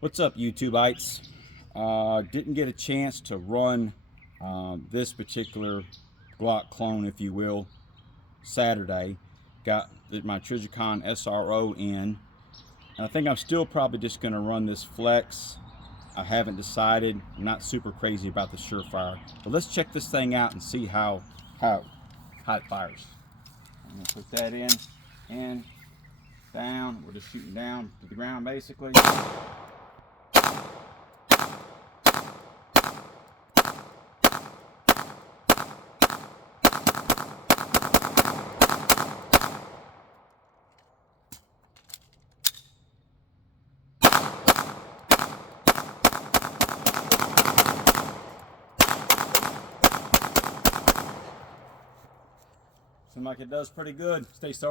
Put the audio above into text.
What's up, YouTubeites? Didn't get a chance to run this particular Glock clone, if you will, Saturday. Got my Trijicon SRO in, and I think I'm still probably just going to run this Flex. I haven't decided. I'm not super crazy about the Surefire, but let's check this thing out and see how it fires. I'm going to put that in and down. We're just shooting down to the ground, basically. Seems like it does pretty good. Stay sober.